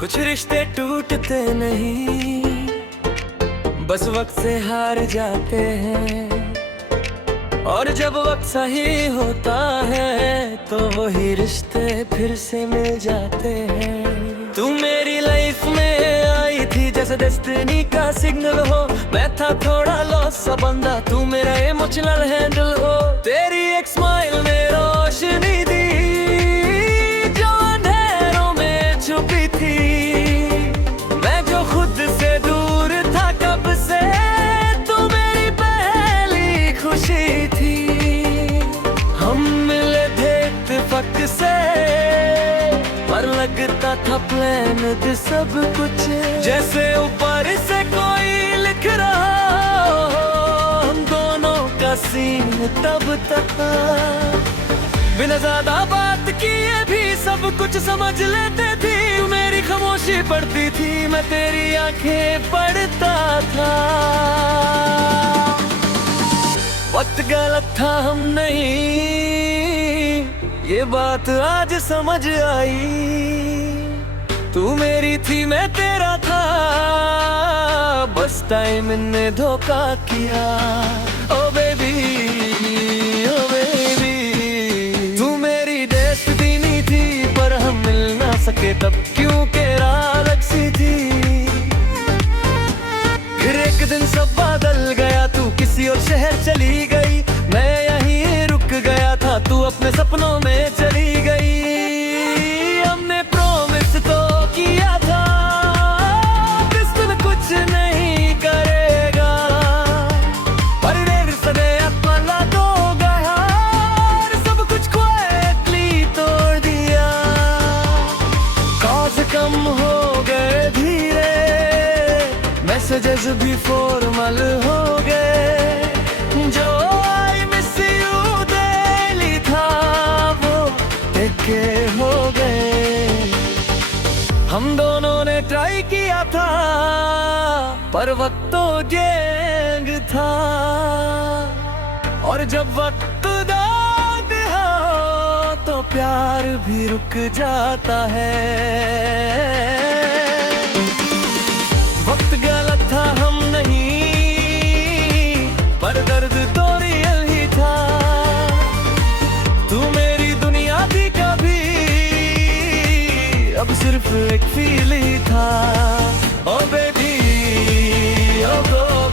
कुछ रिश्ते टूटते नहीं, बस वक्त से हार जाते हैं। और जब वक्त सही होता है तो वही रिश्ते फिर से मिल जाते हैं। तू मेरी लाइफ में आई थी जैसे डेस्टिनी का सिग्नल हो। मैं था थोड़ा लॉस सा बंदा, तू मेरा इमोशनल हैंडल हो। तेरी एक स्माइल ने रोशनी दी जो अंधेरों में छुपी थी। मैं जो खुद से दूर था कब से, तू मेरी पहली खुशी थी। हम मिले थे इत्तेफाक से, पर लगता था प्लान सब कुछ जैसे ऊपर से कोई लिख रहा हो। हम दोनों का सीन तब तक था, बिना ज्यादा बात किए भी सब कुछ समझ लेते थी। मेरी खामोशी पढ़ती थी, मैं तेरी आंखें पढ़ता था। वक्त गलत था हम नहीं, ये बात आज समझ आई। तू मेरी थी मैं तेरा था, बस टाइम ने धोखा किया। ओ बेबी, ओ बेबी, तू मेरी डेस्टिनी थी, पर हम मिल ना सके तब क्योंकि राह अलग सी थी। फिर एक दिन सब बदल गया, तू किसी और शहर चली गई। मैं यहीं रुक गया था, तू अपने सपनों में चली गई। हमने प्रॉमिस तो किया था, डिस्टेंस कुछ नहीं करेगा, पर देर सदे अपना तो गया और सब कुछ क्वाइटली तोड़ दिया। कॉल्स कम हो गए धीरे, मैसेजेस भी फॉर्मल हो गए। जो आई मिस यू डेली था वो देखे हो गए। हम दोनों ने ट्राई किया था, पर वक्त तो गैंग था। और जब वक्त दाद हो तो प्यार भी रुक जाता है। वक्त गलत था हम नहीं, पर दर्द तो रियल ही था। तू मेरी दुनिया थी कभी, अब सिर्फ एक फील ही था। ओ बेबी, ओ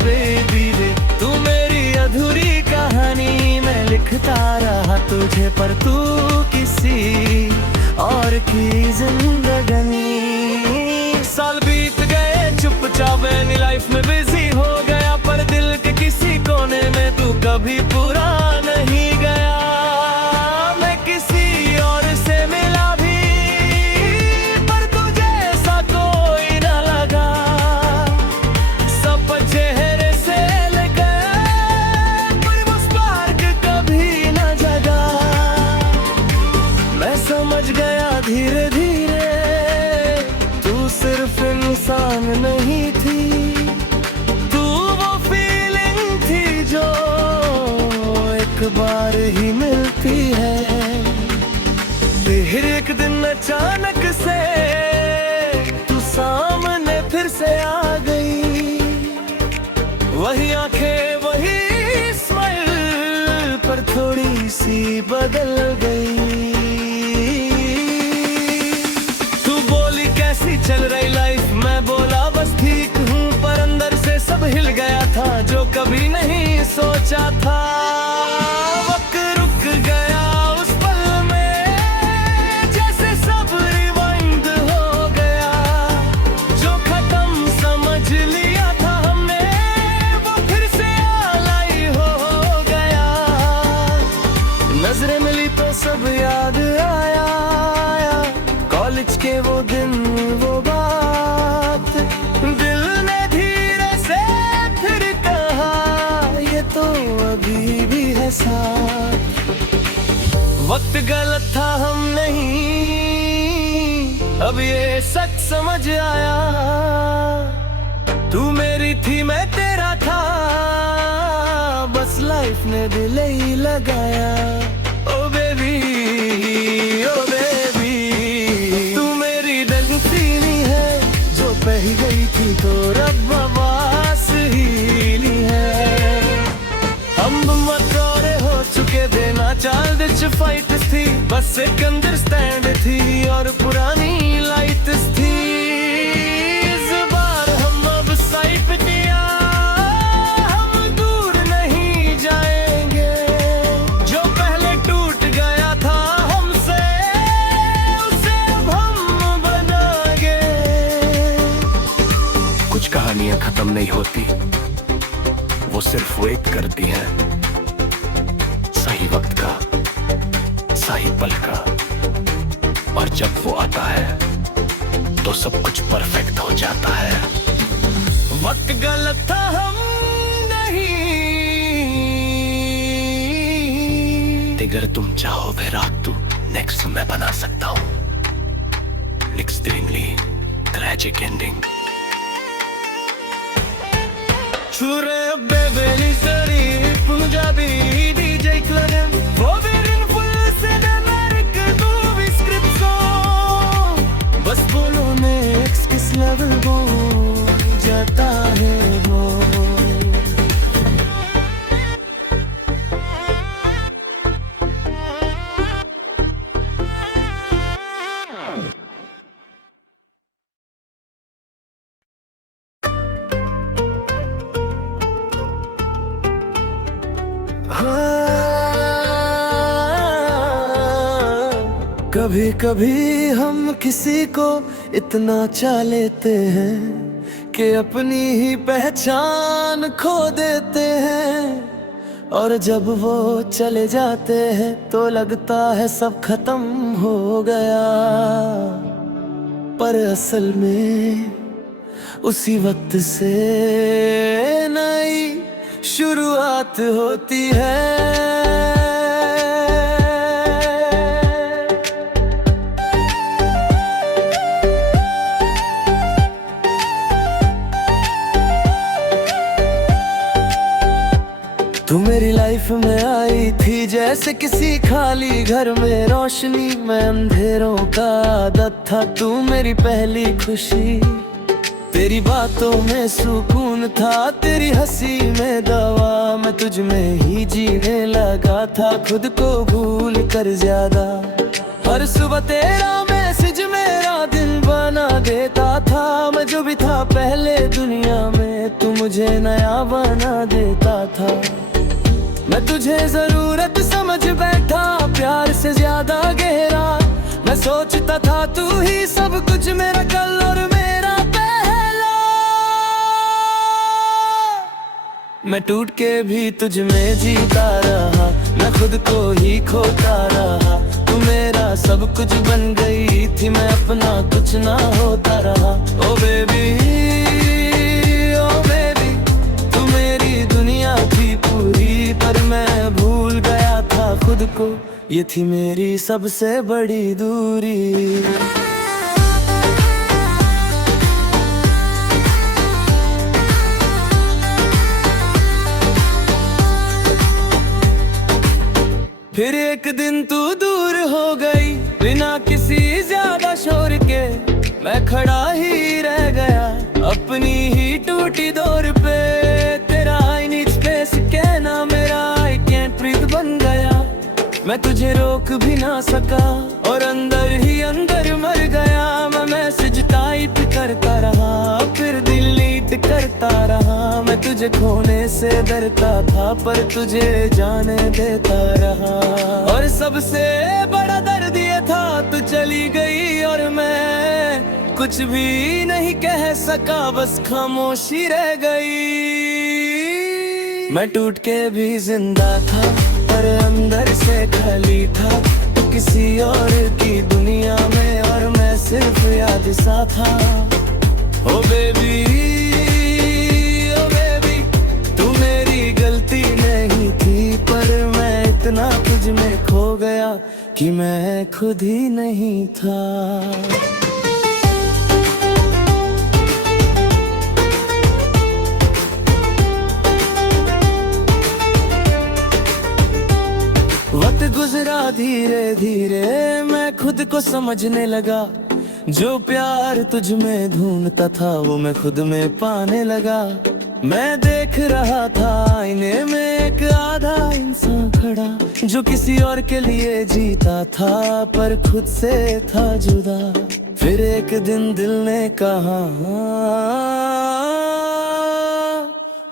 बेबी रे, तू मेरी अधूरी कहानी मैं लिखता रहा तुझे, पर तू किसी और की जिंदगानी। साल बीत गए चुपचाप, अपनी लाइफ में बिजी हो गया, पर दिल के किसी कोने में तू कभी पूरा नहीं गया। मैं किसी और से मिला भी, पर तुझे ऐसा कोई ना लगा। सब चेहरे से ले गए, पर वो स्पार्क कभी ना जगा। मैं समझ गया धीरे धीरे, तू सिर्फ इंसान नहीं थी, तू वो फीलिंग थी जो एक बार ही मिलती है। फिर एक दिन अचानक से तू सामने फिर से आ गई। वही आंखें वही स्माइल, पर थोड़ी सी बदल गई। तू बोली कैसी चल रही लाइफ, मैं बोला बस ठीक हूँ, पर अंदर से सब हिल गया था जो कभी नहीं सोचा था। वक्त रुक गया उस पल में, जैसे सब रिवाइंड हो गया। जो खत्म समझ लिया था हमने, वो फिर से आलाई हो गया। नजरें मिली तो सब याद आया, कॉलेज के वो दिन वो बात। दिल ने धीरे से फिर कहा, ये तो अभी भी है साथ। वक्त गलत था हम नहीं, अब ये सच समझ आया। तू मेरी थी मैं तेरा था, बस लाइफ ने दिल ही लगाया। ओ बेबी, ओ बेबी, तू मेरी डेस्टिनी है, बह गई थी तो रब्बा बास ही ली है। हम मतौरे हो चुके देना चाल विच फाइट थी, बस एक अंडरस्टैंड थी और पुरानी लाइट थी। इस बार हम अब साइड दिया, हम दूर नहीं जाएंगे। जो पहले टूट गया था हमसे, उसे अब हम बनाएंगे। कुछ कहानियां खत्म नहीं होती, वो सिर्फ वेट करती हैं सही वक्त का, सही पल का। और जब वो आता है तो सब कुछ परफेक्ट हो जाता है। वक्त गलत था हम नहीं, अगर तुम चाहो रात तू नेक्स्ट मैं बना सकता हूँ। Extremely tragic ending. Şuraya bebeli sarı Punjabi DJ Clarem Woverin full se America tu भी script song। बस बोलो next किस level को जाता है वो। कभी कभी हम किसी को इतना चाह लेते हैं कि अपनी ही पहचान खो देते हैं। और जब वो चले जाते हैं तो लगता है सब खत्म हो गया, पर असल में उसी वक्त से नई शुरुआत होती है। तू मेरी लाइफ में आई थी जैसे किसी खाली घर में रोशनी, मैं अंधेरों का आदत था, तू मेरी पहली खुशी। तेरी बातों में सुकून था, तेरी हंसी में दवा, मैं तुझ में ही जीने लगा था, खुद को भूल कर ज्यादा। हर सुबह तेरा मैसेज मेरा दिन बना देता था, मैं जो भी था पहले दुनिया में तू मुझे नया बना देता था। मैं तुझे जरूरत समझ बैठा, प्यार से ज्यादा गहरा, मैं सोचता था तू ही सब कुछ, मेरा कल और मेरा पहला। मैं टूट के भी तुझ में जीता रहा, मैं खुद को ही खोता रहा, तू मेरा सब कुछ बन गई थी, मैं अपना कुछ ना होता रहा। ओ बेबी ओ बेबी, तू मेरी दुनिया थी पूरी, पर मैं भूल गया था खुद को, ये थी मेरी सबसे बड़ी दूरी। फिर एक दिन तू दूर हो गई बिना किसी ज्यादा शोर के, मैं खड़ा ही रह गया अपनी ही टूटी दौर पे। तेरा आई नीड स्पेस कहना मेरा आई कैंट ब्रीथ बन गया, मैं तुझे रोक भी ना सका और अंदर ही अंदर मर गया। मैं मैसेज टाइप करता रहा, फिर डिलीट करता रहा, मैं तुझे खोने से डरता था, पर तुझे जाने देता रहा। और सबसे बड़ा दर्द ये था तू चली गई और मैं कुछ भी नहीं कह सका, बस खामोशी रह गई। मैं टूट के भी जिंदा था, पर अंदर से खाली था, तू किसी और की दुनिया में और मैं सिर्फ याद सा था। ओ बेबी ओ बेबी, तू मेरी गलती नहीं थी, पर मैं इतना तुझ में खो गया कि मैं खुद ही नहीं था। वक्त गुजरा धीरे धीरे, मैं खुद को समझने लगा, जो प्यार तुझ में ढूंढता था वो मैं खुद में पाने लगा। मैं देख रहा था आईने में एक आधा इंसान खड़ा, जो किसी और के लिए जीता था पर खुद से था जुदा। फिर एक दिन दिल ने कहा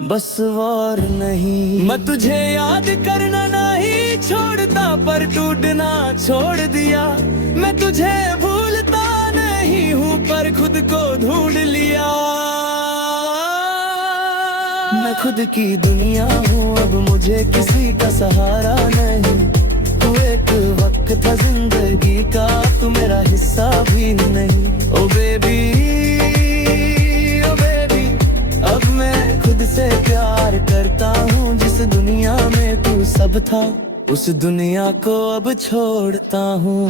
बस और नहीं। मैं तुझे याद करना नहीं छोड़ता पर टूटना छोड़ दिया। मैं तुझे भूलता नहीं हूँ पर खुद को ढूंढ लिया। मैं खुद की दुनिया हूँ अब मुझे किसी का सहारा नहीं। तू एक वक्त था जिंदगी का, तू मेरा हिस्सा भी नहीं। ओ बेबी अब मैं खुद से प्यार करता हूँ। जिस दुनिया में तू सब था उस दुनिया को अब छोड़ता हूँ।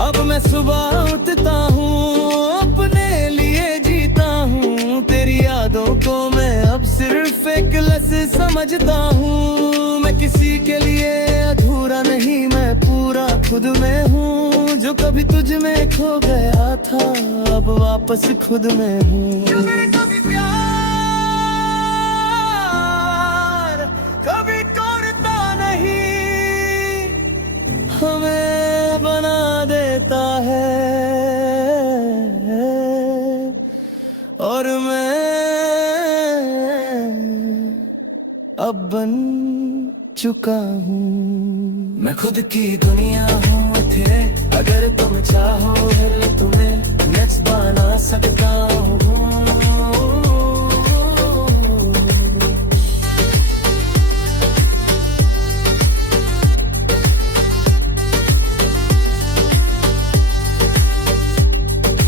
अब मैं सुबह उठता हूँ अपने लिए जीता हूँ। तेरी यादों को मैं अब सिर्फ एक लफ्ज़ समझता हूँ। मैं किसी के लिए अधूरा नहीं, मैं पूरा खुद में हूँ। जो कभी तुझ में खो गया था अब वापस खुद में हूँ। कभी प्यार कभी तोड़ता नहीं, हमें बना देता है। और मैं अब बन चुका हूँ। मैं खुद की दुनिया हूँ तेरे, अगर तुम चाहो हिल तुम्हें नच बना सकता हूँ।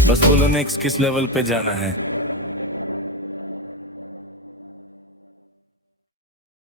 बस बोलो नेक्स्ट किस लेवल पे जाना है।